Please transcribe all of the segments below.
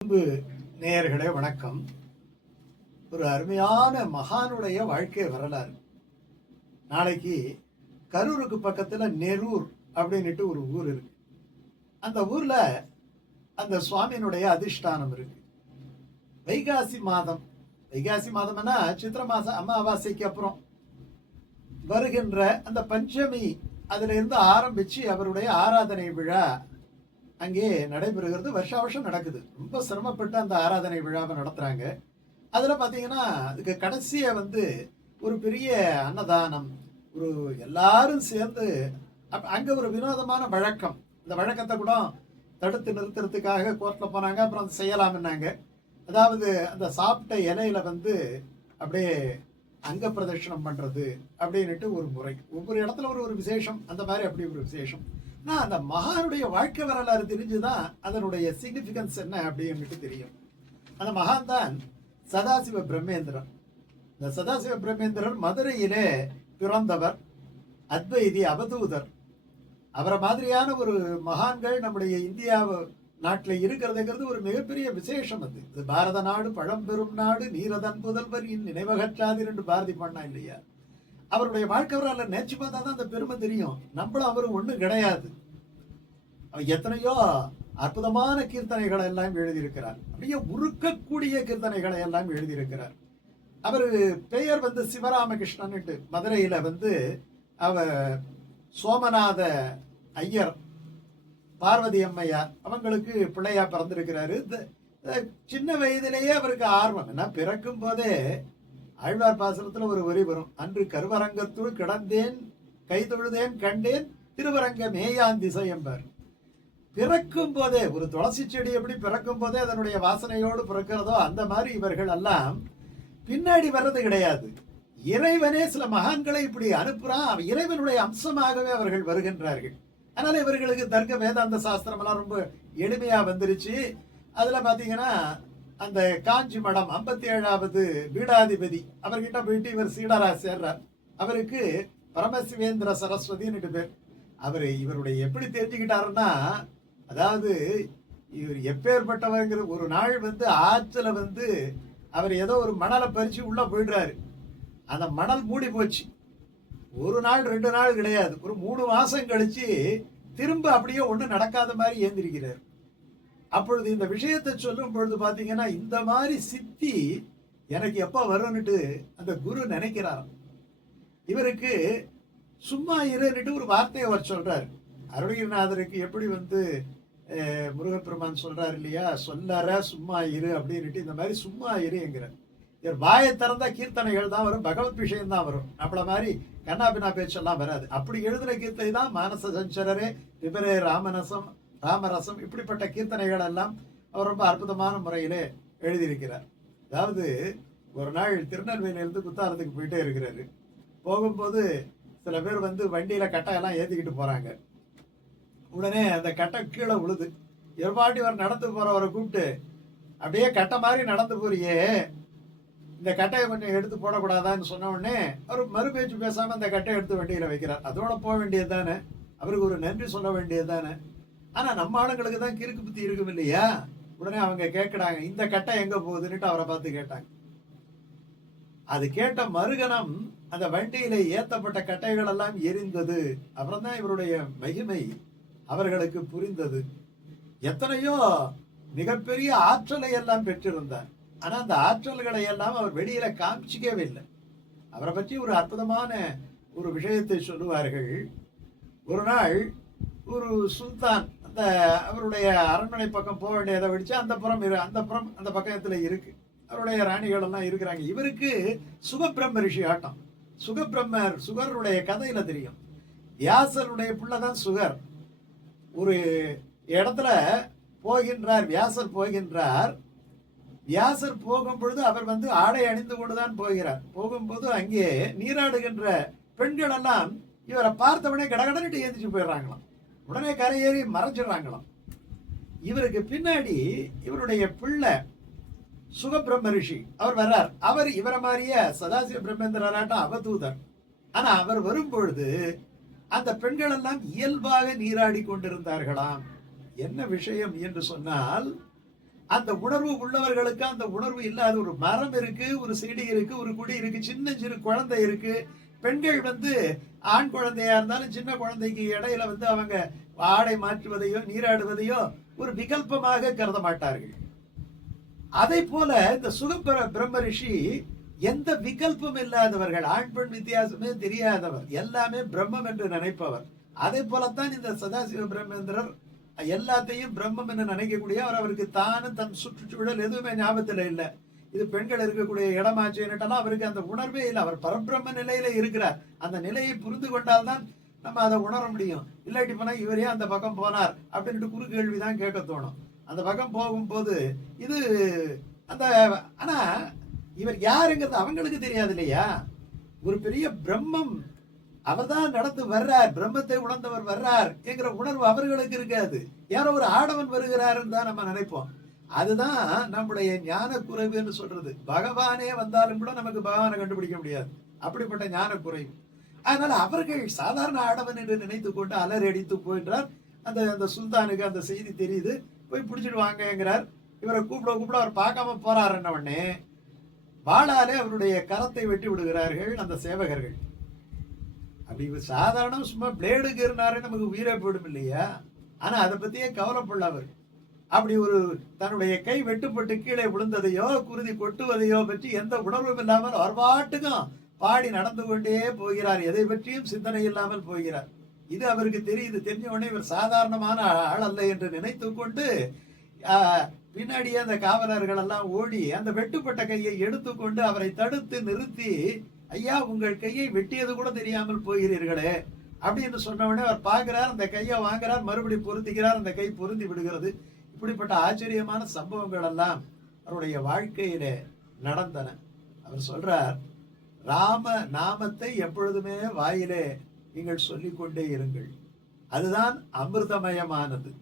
அன்பு நேயர்களே வணக்கம். ஒரு அருமையான மகானுடைய வாழ்க்கை வரலாறு. நாளைக்கு கரூருக்கு பக்கத்துல நெரூர் அப்படின்னுட்டு ஒரு ஊர் இருக்கு. அந்த ஊர்ல அந்த சுவாமியினுடைய அதிஷ்டானம் இருக்கு. வைகாசி மாதம், வைகாசி மாதம்னா சித்திர மாசம் அமாவாசைக்கு அப்புறம் வருகின்ற அந்த பஞ்சமி, அதுல இருந்து ஆரம்பிச்சு அவருடைய ஆராதனை விழா அங்கே நடைபெறுகிறது. வருஷா வருஷம் நடக்குது. ரொம்ப சிரமப்பட்டு அந்த ஆராதனை விழாவை நடத்துறாங்க. அதுல பாத்தீங்கன்னா அதுக்கு கடைசிய ஒரு பெரிய அன்னதானம், ஒரு எல்லாரும் சேர்ந்து அங்க ஒரு வினோதமான வழக்கம். இந்த வழக்கத்தை கூட தடுத்து நிறுத்துறதுக்காக கோர்ட்ல போனாங்க. அப்புறம் செய்யலாம்னாங்க. அதாவது அந்த சாப்பிட்ட இலையில அப்படியே அங்க பிரதட்சணம் பண்றது அப்படின்னுட்டு ஒரு முறை. ஒவ்வொரு இடத்துல ஒரு ஒரு விசேஷம். அந்த மாதிரி அப்படி ஒரு விசேஷம். அந்த மகானுடைய வாழ்க்கை வரலாறு தெரிஞ்சுதான் அதனுடைய சிக்னிபிகன்ஸ் என்ன அப்படின்னு தெரியும். அந்த மகான் தான் சதாசிவ பிரம்மேந்திரன். இந்த சதாசிவ பிரம்மேந்திரன் மதுரையிலே பிறந்தவர், அத்வைதி, அவதூதர். அவரை மாதிரியான ஒரு மகான்கள் நம்முடைய இந்தியா நாட்டில் இருக்கிறதுங்கிறது ஒரு மிகப்பெரிய விசேஷம். அது பாரத நாடு பழம்பெரும் நாடு, நீரதன் புதல்வர் நினைவகற்றாது என்று பாரதி பண்ணா இல்லையா? அவருடைய வாழ்க்கை வரலாறு நேற்று பார்த்தா தான் அந்த பெருமை தெரியும். நம்மளும் அவரும் ஒண்ணும் கிடையாது. அவர் எத்தனையோ அற்புதமான கீர்த்தனைகளை எல்லாம் எழுதியிருக்கிறார். அப்படியே உருக்கக்கூடிய கீர்த்தனைகளை எல்லாம் எழுதியிருக்கிறார். அவரு பெயர் சிவராமகிருஷ்ணன். மதுரையில அவர் சோமநாத ஐயர், பார்வதி அம்மையார் அவங்களுக்கு பிள்ளையா பிறந்திருக்கிறாரு. சின்ன வயதிலேயே அவருக்கு ஆர்வம் என்ன, பிறக்கும் போதே ஆழ்வார் பாசனத்துல ஒரு வரி வரும், அன்று கருவரங்கத்துள் கிடந்தேன் கைதொழுதேன் கண்டேன் திருவரங்க மேயான் திசை என்பார். பிறக்கும் போதே ஒரு துளசி செடி எப்படி பிறக்கும் போதே அதனுடைய வாசனையோடு பிறக்கிறதோ அந்த மாதிரி இவர்கள் எல்லாம் பின்னாடி வர்றது கிடையாது. இறைவனே சில மகான்களை இப்படி அனுப்புறான். இறைவனுடைய அம்சமாகவே அவர்கள் வருகின்றார்கள். அதனால இவர்களுக்கு தர்க்க வேதாந்த சாஸ்திரம் எல்லாம் ரொம்ப எளிமையா வந்துருச்சு. அதுல பாத்தீங்கன்னா அந்த காஞ்சி மடம் 57வது பீடாதிபதி அவர்கிட்ட போயிட்டு இவர் சீடரா சேர்றார். அவருக்கு பரமசிவேந்திர சரஸ்வதினு பேர். அவரு இவருடைய எப்படி தெரிஞ்சுக்கிட்டாருன்னா, அதாவது இவர் எப்பேற்பட்டவர்ங்கிற ஒரு நாள் ஆற்றுல அவர் ஏதோ ஒரு மணலை பறிச்சு உள்ள போயிடுறாரு. அந்த மணல் மூடி போச்சு. ஒரு நாள் 2 நாள் கிடையாது, ஒரு 3 மாசம் கழிச்சு திரும்ப அப்படியே ஒண்ணு நடக்காத மாதிரி ஏந்திருக்கிறார். அப்பொழுது இந்த விஷயத்தை சொல்லும் பொழுது பாத்தீங்கன்னா, இந்த மாதிரி சித்தி எனக்கு எப்ப வரும்னுட்டு அந்த குரு நினைக்கிறாராம். இவருக்கு சும்மா இருன்னுட்டு ஒரு வார்த்தையை அவர் சொல்றாரு. அருணகிரிநாதருக்கு எப்படி முருகப்பெருமான் சொல்றாரு இல்லையா, சொல்லற சும்மா இரு அப்படின்னுட்டு இந்த மாதிரி சும்மா இரு என்கிறார். இவர் வாயை திறந்தா கீர்த்தனைகள் தான் வரும், பகவத் விஷயம் தான் வரும். நம்மள மாதிரி கண்ணாபின்னா பேச்செல்லாம் வராது. அப்படி எழுதுன கீர்த்தனை தான் மானச சஞ்சரரே விபரே ராமரசம் ராமரசம், இப்படிப்பட்ட கீர்த்தனைகள் எல்லாம் அவர் ரொம்ப அற்புதமான முறையிலே எழுதியிருக்கிறார். அதாவது ஒரு நாள் திருநெல்வேலியிலிருந்து குத்தாலத்துக்கு போயிட்டே இருக்கிறாரு. போகும்போது சில பேர் வண்டியில கட்டையெல்லாம் ஏத்திக்கிட்டு போறாங்க. உடனே அந்த கட்டை கீழே விழுது. எவ்வாட்டி அவர் நடந்து போறவரை கூப்பிட்டு, அப்படியே கட்டை மாதிரி நடந்து போறியே, இந்த கட்டையை கொஞ்சம் எடுத்து போடக்கூடாதான்னு சொன்ன உடனே அவர் மறுபேச்சு பேசாம அந்த கட்டையை எடுத்து வண்டியில வைக்கிறார். அதோட போக வேண்டியது தானே, அவருக்கு ஒரு நன்றி சொல்ல வேண்டியது தானே. ஆனா நம்ம ஆளுங்களுக்கு தான் கிறுக்கு புத்தி இருக்கும் இல்லையா? உடனே அவங்க கேட்கிறாங்க, இந்த கட்டை எங்க போகுதுன்னுட்டு அவரை பார்த்து கேட்டாங்க. அது கேட்ட மறுகணம் அந்த வண்டியில ஏத்தப்பட்ட கட்டைகள் எல்லாம் எரிந்தது. அப்புறம் தான் இவருடைய மகிமை அவர்களுக்கு புரிந்தது. எத்தனையோ மிகப்பெரிய ஆற்றலை எல்லாம் பெற்றிருந்தார். ஆனா அந்த ஆற்றல்களை எல்லாம் அவர் வெளியில காமிச்சிக்கவே இல்லை. அவரை பற்றி ஒரு அற்புதமான ஒரு விஷயத்தை சொல்லுவார்கள். ஒரு நாள் ஒரு சுல்தான் அந்த அவருடைய அரண்மனை பக்கம் போக வேண்டியதை விடுச்சு அந்த புறம் அந்த பக்கத்துல இருக்கு. அவருடைய ராணிகள் எல்லாம் இருக்கிறாங்க. இவருக்கு சுகபிரம்ம ரிஷி ஆட்டம். சுகருடைய கதையில தெரியும். வியாசருடைய பிள்ளைதான் சுகர். ஒரு இடத்துல போகின்றார், வியாசர் போகின்றார். வியாசர் போகும் பொழுது அவர் ஆடை அணிந்து கொண்டுதான் போகிறார். போகும்போது அங்கே நீராடுகின்ற பெண்கள் எல்லாம் இவரை பார்த்தவனே கடகடனிட்டு ஏந்திச்சு போயிடுறாங்களாம். உடனே கரையேறி மறைஞ்சிடறாங்களாம். இவருக்கு பின்னாடி இவருடைய பிள்ளை சுகபிரம்ம ரிஷி அவர் வர்றார். அவர் இவரை மாதிரியே சதாசிவ பிரம்மேந்திரராட்டம் அவதூதர். ஆனா அவர் வரும் பொழுது அந்த பெண்கள் எல்லாம் இயல்பாக நீராடி கொண்டிருந்தார்களாம். என்ன விஷயம் என்று சொன்னால், அந்த உணர்வு உள்ளவர்களுக்கு அந்த உணர்வு இல்லாத ஒரு மரம் இருக்கு, ஒரு செடி இருக்கு, ஒரு குடி இருக்கு, சின்ன சிறு குழந்தை இருக்கு. பெண்கள் ஆண் குழந்தையா இருந்தாலும் சின்ன குழந்தைக்கு இடையில அவங்க ஆடை மாற்றுவதையோ நீராடுவதையோ ஒரு விகல்பமாக கருத மாட்டார்கள். அதை போல இந்த சுக பிரம்ம ரிஷி எந்த விகல்பம் இல்லாதவர்கள், ஆண் பெண் வித்தியாசமே தெரியாதவர், எல்லாமே பிரம்மம் என்று நினைப்பவர். அதே போலத்தான் இந்த சதாசிவ பிரம்மேந்திரர் எல்லாத்தையும் பிரம்மம் என்று நினைக்கக்கூடிய அவருக்கு தானும் தன் சுற்றுச்சூழல் எதுவுமே ஞாபகத்தில் இல்லை. இது பெண்கள் இருக்கக்கூடிய இடமாச்சுன்னுட்டாலும் அவருக்கு அந்த உணர்வே இல்லை. அவர் பரபிரம்ம நிலையில இருக்கிறார். அந்த நிலையை புரிந்து கொண்டால்தான் நம்ம அதை உணர முடியும். இல்லாட்டி போனா இவரே அந்த பக்கம் போனார் அப்படின்ட்டு குறு கேள்விதான் கேட்க தோணும். அந்த பக்கம் போகும்போது இது அந்த ஆனா இவர் யாருங்கிறது அவங்களுக்கு தெரியாது இல்லையா? ஒரு பெரிய பிரம்மம் அவர் தான் நடந்து வர்றார், பிரம்மத்தை உணர்ந்தவர் வர்றார் என்கிற உணர்வு அவர்களுக்கு இருக்காது. யாரோ ஒரு ஆடவன் வருகிறாருன்னு தான் நம்ம நினைப்போம். அதுதான் நம்முடைய ஞான குறைவுன்னு சொல்றது. பகவானே வந்தாலும் கூட நமக்கு பகவானை கண்டுபிடிக்க முடியாது, அப்படிப்பட்ட ஞான குறைவு. அதனால அவர்கள் சாதாரண ஆடவன் என்று நினைத்து கொண்டு அலறி அடித்து போயின்றார். அந்த சுல்தானுக்கு அந்த செய்தி தெரியுது, போய் பிடிச்சிட்டு வாங்கிறார். இவரை கூப்பிட அவர் பார்க்காம போறார். என்ன உடனே வாளாலே அவருடைய கரத்தை வெட்டி விடுகிறார்கள் அந்த சேவகர்கள். அப்படி சாதாரண சும்மா பிளேடுக்கு இருந்தாரு நமக்கு உயிரை போயிடும் இல்லையா? ஆனா அதை பத்தியே கவலைப்படல அவர். அப்படி ஒரு தன்னுடைய கை வெட்டுப்பட்டு கீழே விழுந்ததையோ குருதி கொட்டுவதையோ பற்றி எந்த உணர்வும் இல்லாமல் அவர் பாட்டுக்கும் பாடி நடந்து கொண்டே போகிறார். எதை பற்றியும் சிந்தனை இல்லாமல் போகிறார். இது அவருக்கு தெரியுது. தெரிஞ்ச உடனே இவர் சாதாரணமான ஆள் அல்ல என்று நினைத்து கொண்டு பின்னாடியே அந்த காவலர்கள் எல்லாம் ஓடி அந்த வெட்டுப்பட்ட கையை எடுத்துக்கொண்டு அவரை தடுத்து நிறுத்தி, ஐயா உங்கள் கையை வெட்டியது கூட தெரியாமல் போகிறீர்களே அப்படின்னு சொன்ன உடனே அவர் பார்க்கிறார், அந்த கையை வாங்குறார், மறுபடி பொருத்திக்கிறார், அந்த கை பொருந்தி விடுகிறது. இப்படிப்பட்ட ஆச்சரியமான சம்பவங்கள் எல்லாம் அவருடைய வாழ்க்கையில நடந்தன. அவர் சொல்றார், ராம நாமத்தை எப்பொழுதுமே வாயிலே நீங்கள் சொல்லிக்கொண்டே இருங்கள், அதுதான் அமிர்தமயமானது.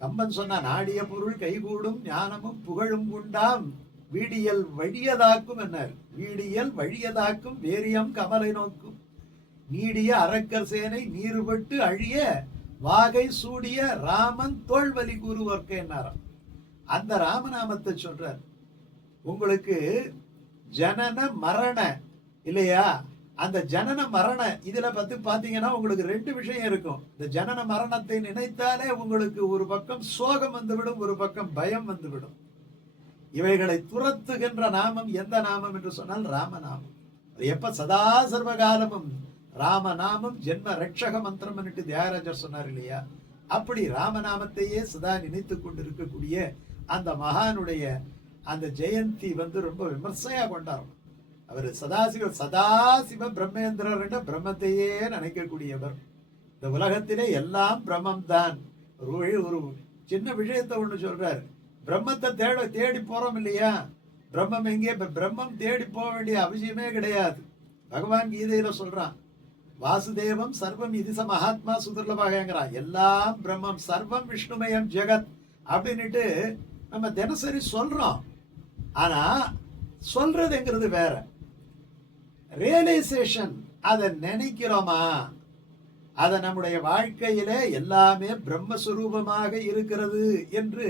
கம்பன் சொன்ன நாடிய பொருள் கைகூடும் ஞானமும் புகழும் உண்டாம் வீடியல் வழியதாக்கும் என்னார். வீடியல் வழியதாக்கும் வேரியம் கமலை நோக்கும் நீடிய அரக்கர் சேனை நீர்பட்டு அழிய வாகை சூடிய ராமன் தோல்வலி கூறுவோர்க்க என்னாராம். அந்த ராமநாமத்தை சொல்றார். உங்களுக்கு ஜனன மரண இல்லையா? அந்த ஜனன மரண இதுல பாத்தீங்கன்னா உங்களுக்கு ரெண்டு விஷயம் இருக்கும். இந்த ஜனன மரணத்தை நினைத்தாலே உங்களுக்கு ஒரு பக்கம் சோகம் வந்துவிடும், ஒரு பக்கம் பயம் வந்துவிடும். இவைகளை துரத்துகின்ற நாமம் எந்த நாமம் என்று சொன்னால் ராமநாமம். எப்ப சதா சர்வகாலமும் ராமநாமம் ஜென்ம ரட்சக மந்திரம் என்று தியாகராஜர் சொன்னார் இல்லையா? அப்படி ராமநாமத்தையே சதா நினைத்து கொண்டு இருக்கக்கூடிய அந்த மகானுடைய அந்த ஜெயந்தி ரொம்ப விமர்சையா கொண்டாடும். அவர் சதாசிவ பிரம்மேந்திரர் என்ற பிரம்மத்தையே நினைக்கக்கூடியவர். இந்த உலகத்திலே எல்லாம் பிரம்மம் தான். ஒரு சின்ன விஷயத்தை ஒண்ணு சொல்றாரு. பிரம்மத்தை தேடி போறோம் இல்லையா? பிரம்மம் எங்கே? பிரம்மம் தேடி போக வேண்டிய அவசியமே கிடையாது. பகவான் கீதையில சொல்றான், வாசுதேவம் சர்வம் இதிச மகாத்மா சுதுர்லபாகங்கிறான். எல்லாம் பிரம்மம், சர்வம் விஷ்ணுமயம் ஜெகத் அப்படின்னுட்டு நம்ம தினசரி சொல்றோம். ஆனா சொல்றதுங்கிறது வேற, ரியலைசேஷன் அதை நினைக்கிறோமா? அதை நம்முடைய வாழ்க்கையில எல்லாமே பிரம்மஸ்வரூபமாக இருக்கிறது என்று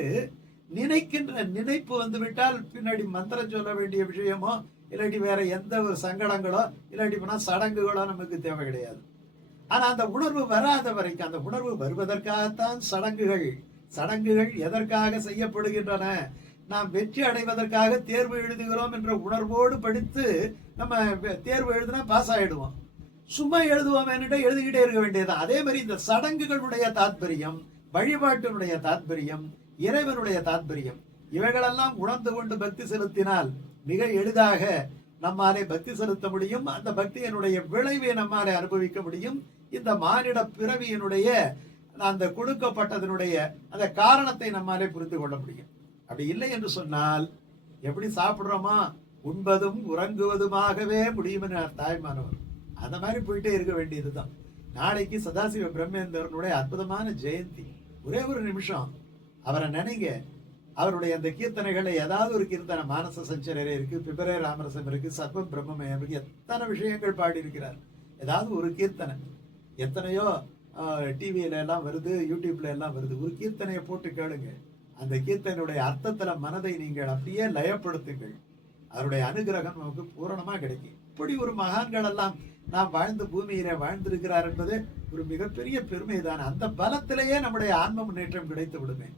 நினைக்கின்ற நினைப்பு வந்துவிட்டால் பின்னாடி மந்திரம் சொல்ல வேண்டிய விஷயமோ இல்லாட்டி வேற எந்த ஒரு சங்கடங்களோ இல்லாட்டி போனா சடங்குகளோ நமக்கு தேவை கிடையாது. ஆனா அந்த உணர்வு வராத வரைக்கும், அந்த உணர்வு வருவதற்காகத்தான் சடங்குகள் எதற்காக செய்யப்படுகின்றன? நாம் வெற்றி அடைவதற்காக தேர்வு எழுதுகிறோம் என்ற உணர்வோடு படித்து நம்ம தேர்வு எழுதுனா பாஸ் ஆயிடுவோம். சும்மா எழுதுவோம் எழுதிக்கிட்டே இருக்க வேண்டியதுதான். அதே மாதிரி இந்த சடங்குகளுடைய தாத்பரியம், வழிபாட்டினுடைய தாத்பரியம், இறைவனுடைய தாத்பரியம், இவைகளெல்லாம் உணர்ந்து கொண்டு பக்தி செலுத்தினால் மிக எளிதாக நம்மாலே பக்தி செலுத்த முடியும். அந்த பக்தியினுடைய விளைவை நம்மாலே அனுபவிக்க முடியும். இந்த மானிட பிறவியினுடைய அந்த கொடுக்கப்பட்டதனுடைய அந்த காரணத்தை நம்மாலே புரிந்து கொள்ள முடியும். அப்படி இல்லை என்று சொன்னால் எப்படி சாப்பிடுறோமா, உண்பதும் உறங்குவதுமாகவே முடியும் தாய்மானவர். அந்த மாதிரி போயிட்டே இருக்க வேண்டியதுதான். நாளைக்கு சதாசிவ பிரம்மேந்திரனுடைய அற்புதமான ஜெயந்தி. ஒரே ஒரு நிமிஷம் அவரை நினைங்க. அவருடைய அந்த கீர்த்தனைகளை ஏதாவது ஒரு கீர்த்தனை, மானச சஞ்சரரே இருக்கு, பிபரே ராமரசம் இருக்கு, சர்வம் பிரம்மமயம் இருக்கு, எத்தனை விஷயங்கள் பாடி இருக்கிறார். ஏதாவது ஒரு கீர்த்தனை, எத்தனையோ டிவியில எல்லாம் வருது, யூடியூப்ல எல்லாம் வருது. ஒரு கீர்த்தனையை போட்டு கேளுங்க. அந்த கீர்த்தனுடைய அர்த்தத்துல மனதை நீங்கள் அப்படியே லயப்படுத்துங்கள். அவருடைய அனுகிரகம் நமக்கு பூரணமா கிடைக்கும். இப்படி ஒரு மகான்கள் எல்லாம் நாம் வாழ்ந்த பூமியில வாழ்ந்திருக்கிறார் என்பது ஒரு மிகப்பெரிய பெருமைதான். அந்த பலத்திலேயே நம்முடைய ஆன்ம முன்னேற்றம் கிடைத்து விடுமே.